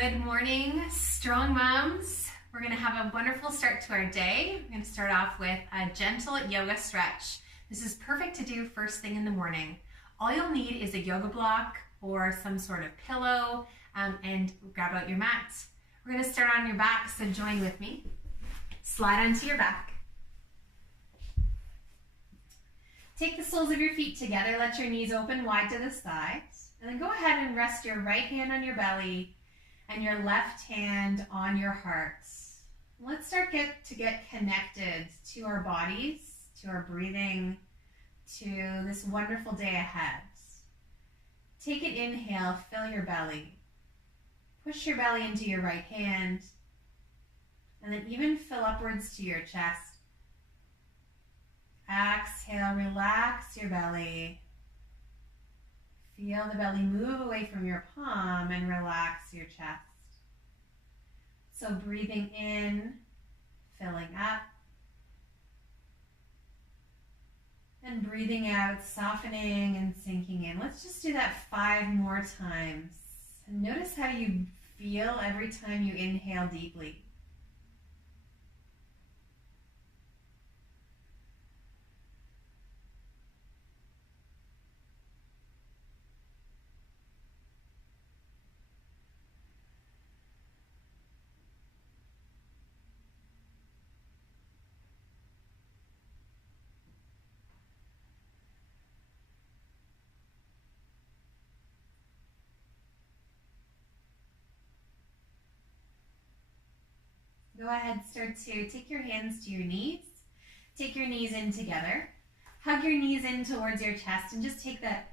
Good morning, strong moms. We're going to have a wonderful start to our day. We're going to start off with a gentle yoga stretch. This is perfect to do first thing in the morning. All you'll need is a yoga block or some sort of pillow and grab out your mat. We're going to start on your back, so join with me. Slide onto your back. Take the soles of your feet together. Let your knees open wide to the sides. And then go ahead and rest your right hand on your belly and your left hand on your heart. Let's start to get connected to our bodies, to our breathing, to this wonderful day ahead. Take an inhale, fill your belly. Push your belly into your right hand, and then even fill upwards to your chest. Exhale, relax your belly. Feel the belly move away from your palm and relax your chest. So breathing in, filling up. And breathing out, softening and sinking in. Let's just do that 5 more times. And notice how you feel every time you inhale deeply. Go ahead, start to take your hands to your knees. Take your knees in together. Hug your knees in towards your chest and just take that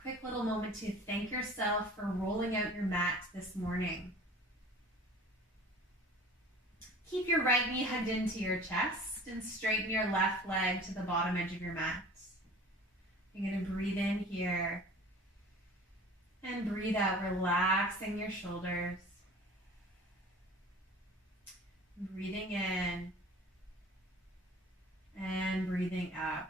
quick little moment to thank yourself for rolling out your mat this morning. Keep your right knee hugged into your chest and straighten your left leg to the bottom edge of your mat. You're going to breathe in here and breathe out, relaxing your shoulders. Breathing in and breathing out.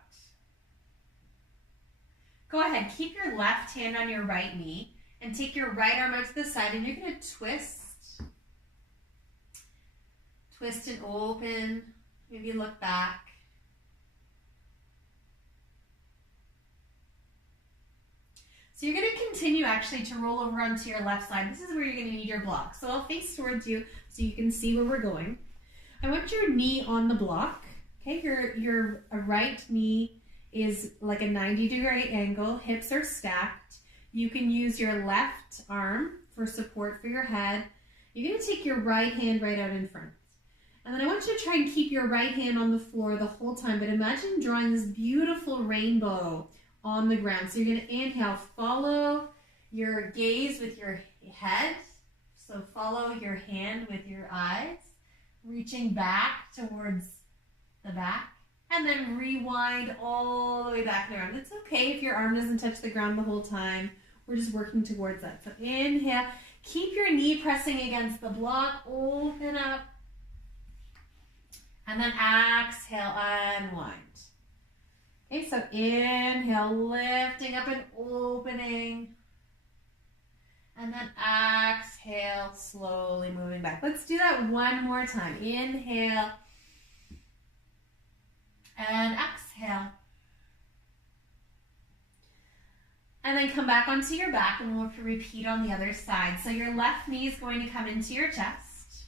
Go ahead, keep your left hand on your right knee and take your right arm out to the side, and you're going to twist. Twist and open. Maybe look back. So you're going to continue actually to roll over onto your left side. This is where you're going to need your block. So I'll face towards you so you can see where we're going. I want your knee on the block. Okay, your right knee is like a 90-degree angle. Hips are stacked. You can use your left arm for support for your head. You're going to take your right hand right out in front. And then I want you to try and keep your right hand on the floor the whole time. But imagine drawing this beautiful rainbow on the ground. So you're going to inhale, follow your gaze with your head. So follow your hand with your eyes, reaching back towards the back, and then rewind all the way back and around. It's okay if your arm doesn't touch the ground the whole time. We're just working towards that. So inhale, keep your knee pressing against the block, open up, and then exhale, unwind. Okay, so inhale, lifting up and opening. And then exhale, slowly moving back. Let's do that one more time. Inhale. And exhale. And then come back onto your back and we'll repeat on the other side. So your left knee is going to come into your chest.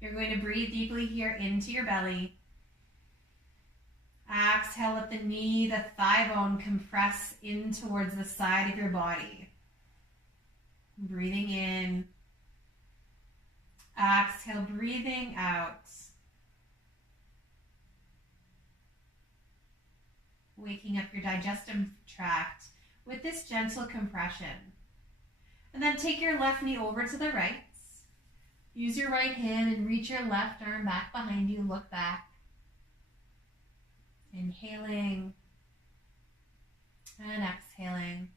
You're going to breathe deeply here into your belly. Exhale, let the knee, the thigh bone compress in towards the side of your body. Breathing in. Exhale, breathing out. Waking up your digestive tract with this gentle compression. And then take your left knee over to the right. Use your right hand and reach your left arm back behind you. Look back. Inhaling and exhaling.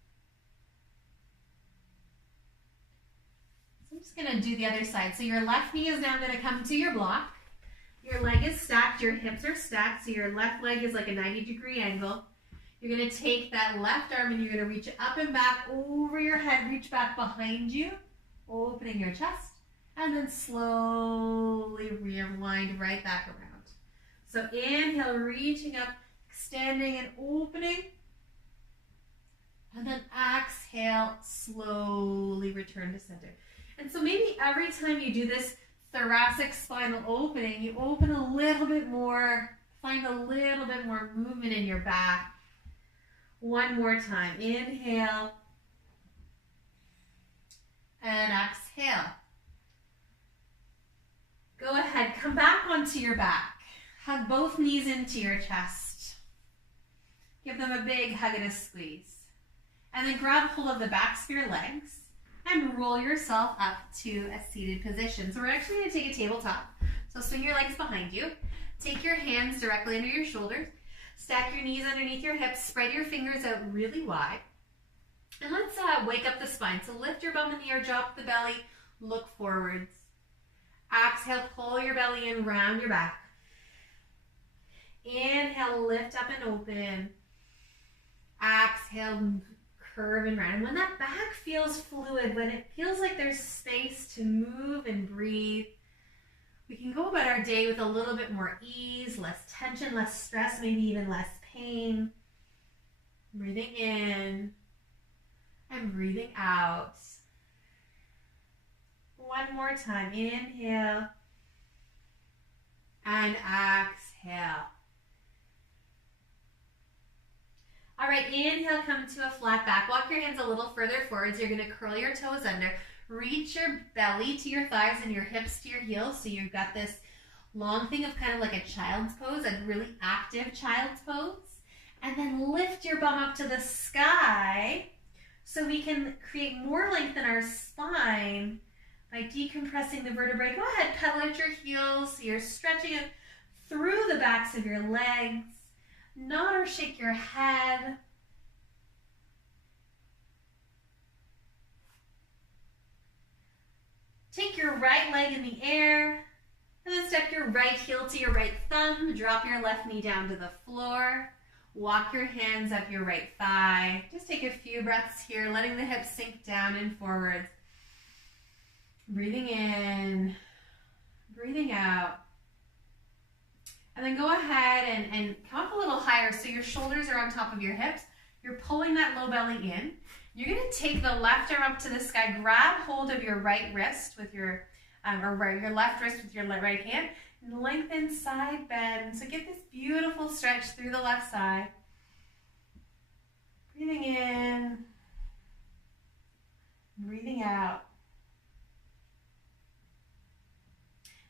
So I'm just going to do the other side. So your left knee is now going to come to your block. Your leg is stacked, your hips are stacked, so your left leg is like a 90-degree angle. You're going to take that left arm and you're going to reach it up and back over your head, reach back behind you. opening your chest, and then slowly rewind right back around. So inhale, reaching up, extending and opening. And then exhale, slowly return to center. And so maybe every time you do this thoracic spinal opening, you open a little bit more, find a little bit more movement in your back. One more time. Inhale. And exhale. Go ahead, come back onto your back. Hug both knees into your chest. Give them a big hug and a squeeze. And then grab hold of the backs of your legs and roll yourself up to a seated position. So we're actually going to take a tabletop. So swing your legs behind you. Take your hands directly under your shoulders. Stack your knees underneath your hips. Spread your fingers out really wide. And let's wake up the spine. So lift your bum in the air, drop the belly, look forwards. Exhale, pull your belly in, round your back. Inhale, lift up and open. Exhale, curve and round. And when that back feels fluid, when it feels like there's space to move and breathe, we can go about our day with a little bit more ease, less tension, less stress, maybe even less pain. Breathing in and breathing out. One more time. Inhale and exhale. All right, inhale, come to a flat back. Walk your hands a little further forwards. You're going to curl your toes under. Reach your belly to your thighs and your hips to your heels. So you've got this long thing of kind of like a child's pose, a really active child's pose. And then lift your bum up to the sky so we can create more length in our spine by decompressing the vertebrae. Go ahead, pedal at your heels so you're stretching it through the backs of your legs. Nod or shake your head. Take your right leg in the air, and then step your right heel to your right thumb. Drop your left knee down to the floor. Walk your hands up your right thigh. Just take a few breaths here, letting the hips sink down and forwards. Breathing in, breathing out. And then go ahead and come up a little higher so your shoulders are on top of your hips. You're pulling that low belly in. You're going to take the left arm up to the sky, grab hold of your right wrist with your left wrist with your right hand, and lengthen side bend. So get this beautiful stretch through the left side. Breathing in, breathing out.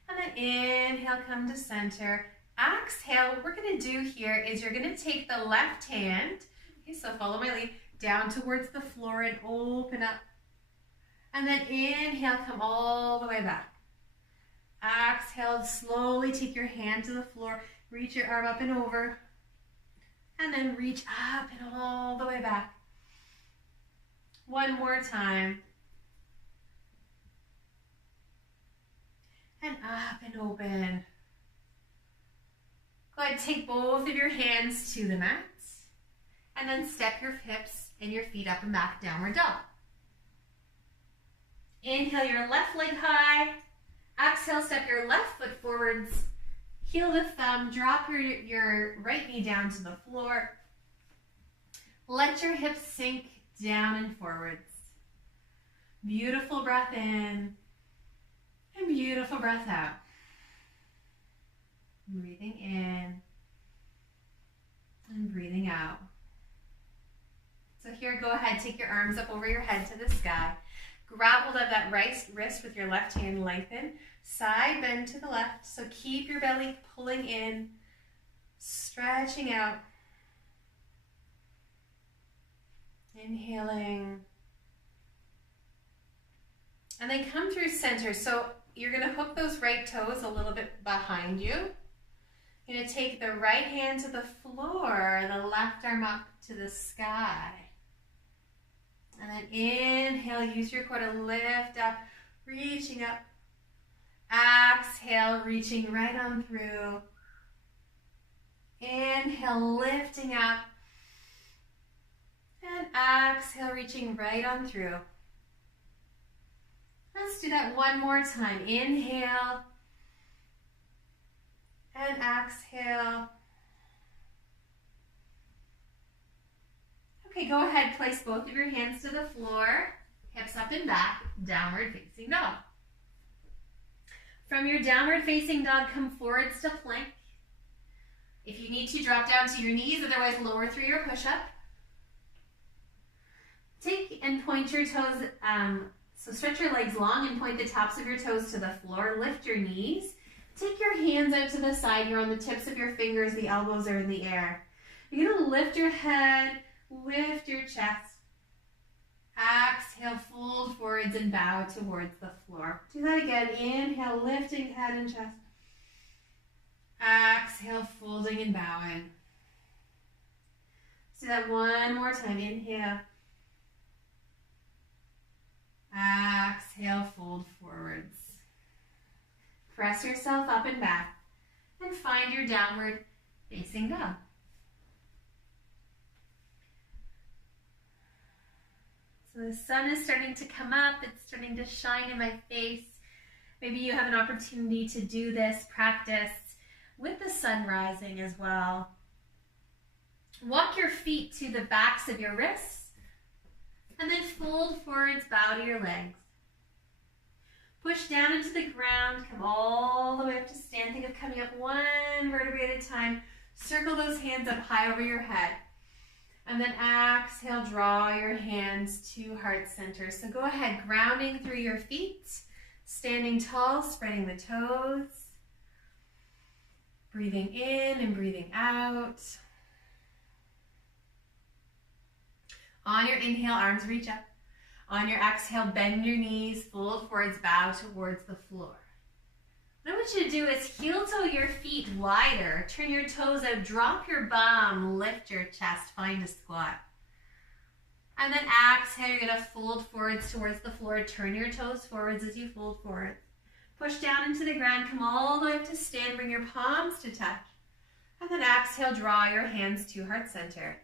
And then inhale, come to center. Exhale, what we're going to do here is you're going to take the left hand, okay, so follow my lead, down towards the floor and open up. And then inhale, come all the way back. Exhale, slowly take your hand to the floor, reach your arm up and over, and then reach up and all the way back. One more time. And up and open. Go ahead, take both of your hands to the mats, and then step your hips and your feet up and back, downward dog. Inhale your left leg high. Exhale, step your left foot forwards, heel to thumb, drop your right knee down to the floor. Let your hips sink down and forwards. Beautiful breath in and beautiful breath out. Breathing in and breathing out. So here, go ahead, take your arms up over your head to the sky. Grab hold of that right wrist with your left hand, lengthen. Side bend to the left, so keep your belly pulling in, stretching out. Inhaling. And then come through center. So you're going to hook those right toes a little bit behind you. You're going to take the right hand to the floor, the left arm up to the sky. And then inhale, use your core to lift up, reaching up. Exhale, reaching right on through. Inhale, lifting up. And exhale, reaching right on through. Let's do that one more time. Inhale and exhale. Okay, go ahead, place both of your hands to the floor, hips up and back, downward facing dog. From your downward facing dog, come forwards to plank. If you need to, drop down to your knees, otherwise lower through your push-up. Take and point your toes, so stretch your legs long and point the tops of your toes to the floor. Lift your knees. Take your hands out to the side. You're on the tips of your fingers. The elbows are in the air. You're going to lift your head, lift your chest. Exhale, fold forwards and bow towards the floor. Do that again. Inhale, lifting head and chest. Exhale, folding and bowing. Let's do that one more time. Inhale. Exhale, fold forwards. Press yourself up and back and find your downward facing dog. So the sun is starting to come up, it's starting to shine in my face. Maybe you have an opportunity to do this practice with the sun rising as well. Walk your feet to the backs of your wrists and then fold forwards, bow to your legs. Push down into the ground, come all the way up to stand. Think of coming up one vertebrae at a time. Circle those hands up high over your head. And then exhale, draw your hands to heart center. So go ahead, grounding through your feet, standing tall, spreading the toes. Breathing in and breathing out. On your inhale, arms reach up. On your exhale, bend your knees, fold forwards, bow towards the floor. What I want you to do is heel toe your feet wider, turn your toes out, drop your bum, lift your chest, find a squat. And then exhale, you're gonna fold forwards towards the floor, turn your toes forwards as you fold forward. Push down into the ground, come all the way up to stand, bring your palms to touch. And then exhale, draw your hands to heart center.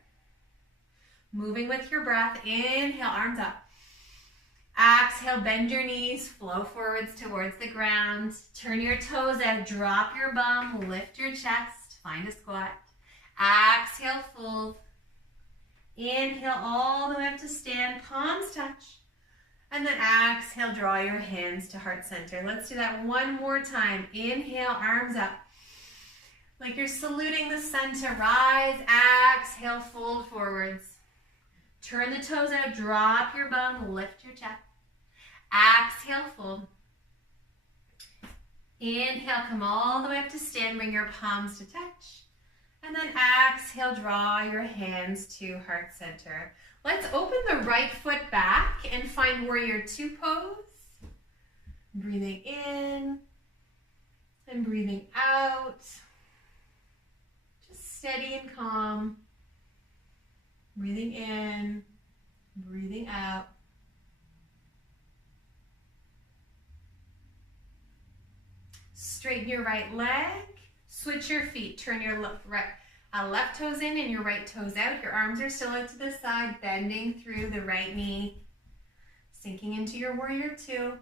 Moving with your breath, inhale, arms up. Exhale, bend your knees, flow forwards towards the ground. Turn your toes out, drop your bum, lift your chest, find a squat. Exhale, fold. Inhale, all the way up to stand, palms touch. And then exhale, draw your hands to heart center. Let's do that one more time. Inhale, arms up. Like you're saluting the sun to rise. Exhale, fold forwards. Turn the toes out, drop your bum, lift your chest. Exhale, fold. Inhale, come all the way up to stand, bring your palms to touch. And then exhale, draw your hands to heart center. Let's open the right foot back and find warrior two pose. Breathing in and breathing out. Just steady and calm. Breathing in, breathing out. Straighten your right leg, switch your feet, turn your left toes in and your right toes out. Your arms are still out to the side, bending through the right knee, sinking into your warrior two.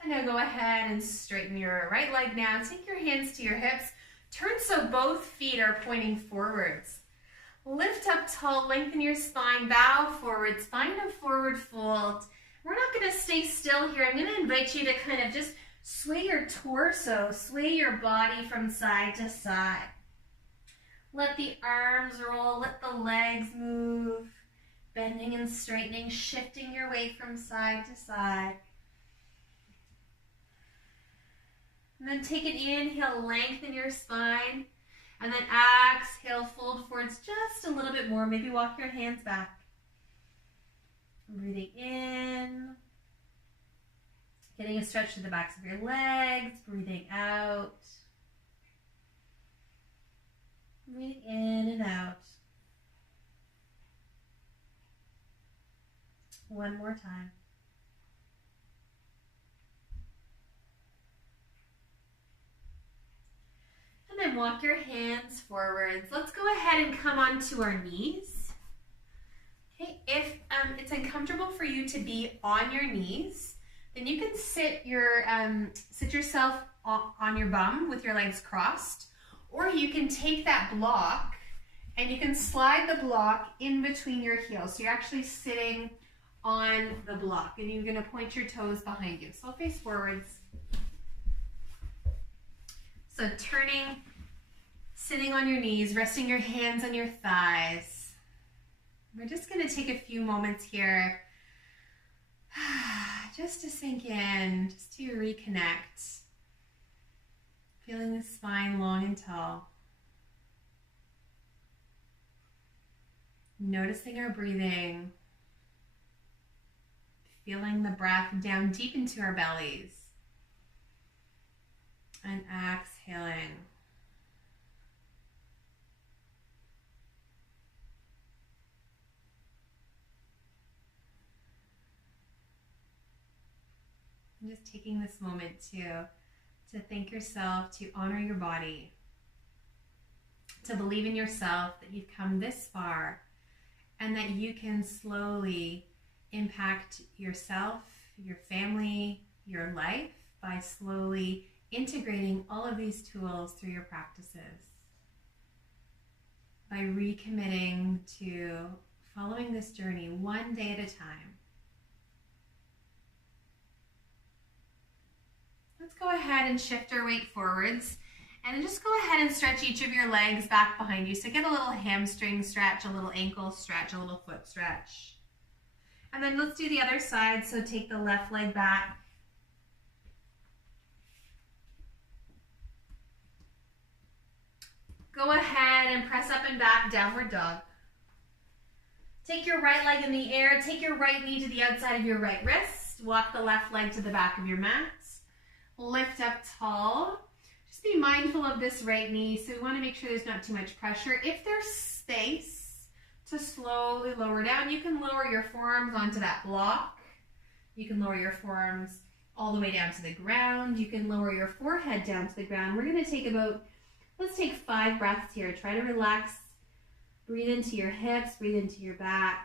And now go ahead and straighten your right leg now. Take your hands to your hips. Turn so both feet are pointing forwards. Lift up tall, lengthen your spine, bow forwards, find a forward fold. We're not going to stay still here. I'm going to invite you to kind of just sway your torso, sway your body from side to side. Let the arms roll, let the legs move, bending and straightening, shifting your weight from side to side. And then take an inhale, lengthen your spine. And then exhale, fold forwards just a little bit more. Maybe walk your hands back. Breathing in. Getting a stretch to the backs of your legs. Breathing out. Breathing in and out. One more time. And then walk your hands forwards. Let's go ahead and come onto our knees. If it's uncomfortable for you to be on your knees, then you can sit yourself on your bum with your legs crossed, or you can take that block and you can slide the block in between your heels. So you're actually sitting on the block and you're gonna point your toes behind you. So face forwards. So turning, sitting on your knees, resting your hands on your thighs. We're just gonna take a few moments here just to sink in, just to reconnect. Feeling the spine long and tall. Noticing our breathing. Feeling the breath down deep into our bellies. And exhaling. And just taking this moment to thank yourself, to honor your body, to believe in yourself that you've come this far and that you can slowly impact yourself, your family, your life by slowly integrating all of these tools through your practices. By recommitting to following this journey one day at a time. Let's go ahead and shift our weight forwards and then just go ahead and stretch each of your legs back behind you. So get a little hamstring stretch, a little ankle stretch, a little foot stretch. And then let's do the other side. So take the left leg back. Go ahead and press up and back, downward dog. Take your right leg in the air. Take your right knee to the outside of your right wrist. Walk the left leg to the back of your mat. Lift up tall. Just be mindful of this right knee. So we want to make sure there's not too much pressure. If there's space to slowly lower down, you can lower your forearms onto that block. You can lower your forearms all the way down to the ground. You can lower your forehead down to the ground. We're going to take let's take 5 breaths here. Try to relax. Breathe into your hips, breathe into your back.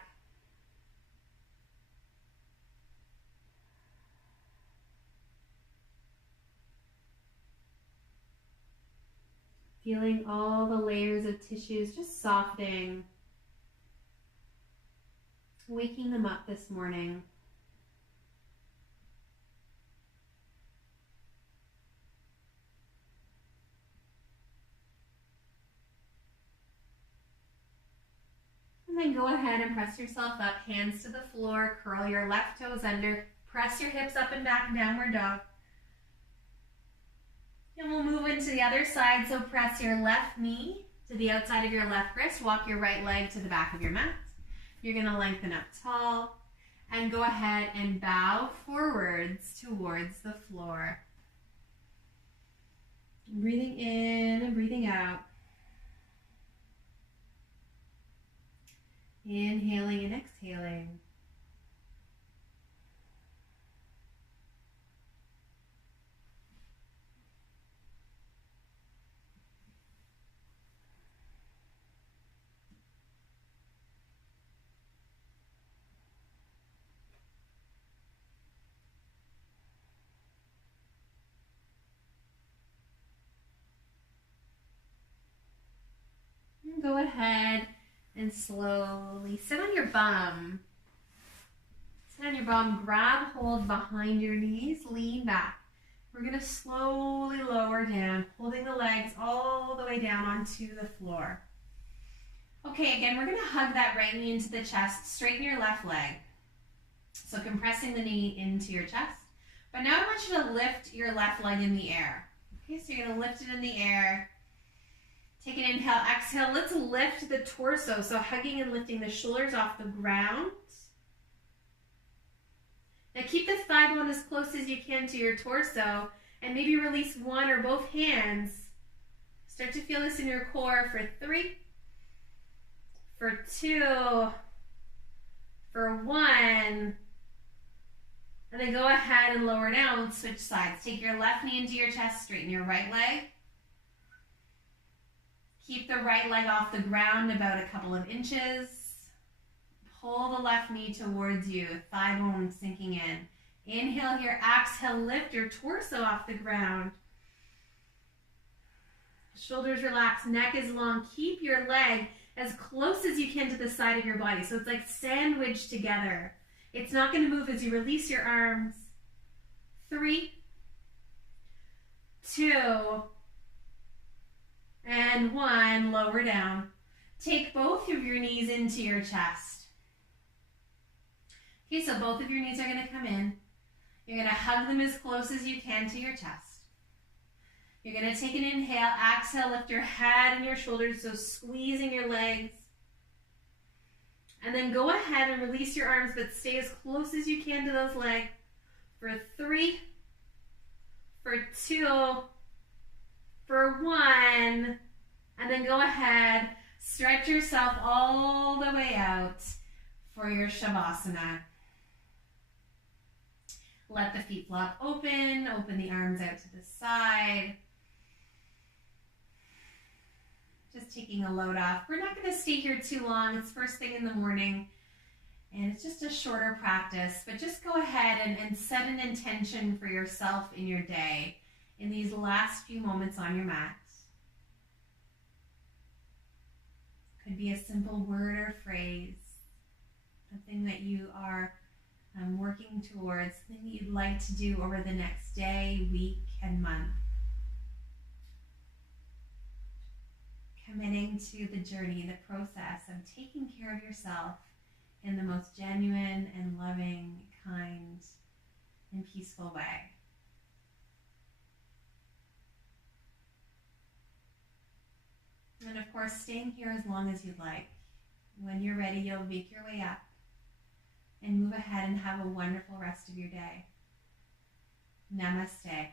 Feeling all the layers of tissues just softening. Waking them up this morning. And then go ahead and press yourself up, hands to the floor, curl your left toes under, press your hips up and back, downward dog. And we'll move into the other side, so press your left knee to the outside of your left wrist, walk your right leg to the back of your mat. You're gonna lengthen up tall and go ahead and bow forwards towards the floor. Breathing in and breathing out. Inhaling and exhaling. And go ahead and slowly sit on your bum. Sit on your bum, grab hold behind your knees, lean back. We're going to slowly lower down, holding the legs all the way down onto the floor. Okay, again, we're going to hug that right knee into the chest, straighten your left leg. So compressing the knee into your chest. But now I want you to lift your left leg in the air. Okay, so you're going to lift it in the air. Take an inhale, exhale. Let's lift the torso. So hugging and lifting the shoulders off the ground. Now keep the thigh bone as close as you can to your torso and maybe release one or both hands. Start to feel this in your core for 3, for 2, for 1. And then go ahead and lower down, switch sides. Take your left knee into your chest, straighten your right leg. Keep the right leg off the ground about a couple of inches. Pull the left knee towards you, thigh bone sinking in. Inhale here, exhale, lift your torso off the ground. Shoulders relaxed, neck is long. Keep your leg as close as you can to the side of your body. So it's like sandwiched together. It's not going to move as you release your arms. 3, 2, and 1. Lower down. Take both of your knees into your chest. Okay, so both of your knees are going to come in. You're going to hug them as close as you can to your chest. You're going to take an inhale, exhale, lift your head and your shoulders, so squeezing your legs. And then go ahead and release your arms, but stay as close as you can to those legs. For 3, for 2, for 1, and then go ahead, stretch yourself all the way out for your Shavasana. Let the feet flop open, open the arms out to the side. Just taking a load off. We're not going to stay here too long. It's first thing in the morning, and it's just a shorter practice, but just go ahead and set an intention for yourself in your day in these last few moments on your mat. Could be a simple word or phrase, something that you are working towards, something that you'd like to do over the next day, week, and month. Committing to the journey, the process of taking care of yourself in the most genuine and loving, kind, and peaceful way. And of course, staying here as long as you'd like. When you're ready, you'll make your way up and move ahead and have a wonderful rest of your day. Namaste.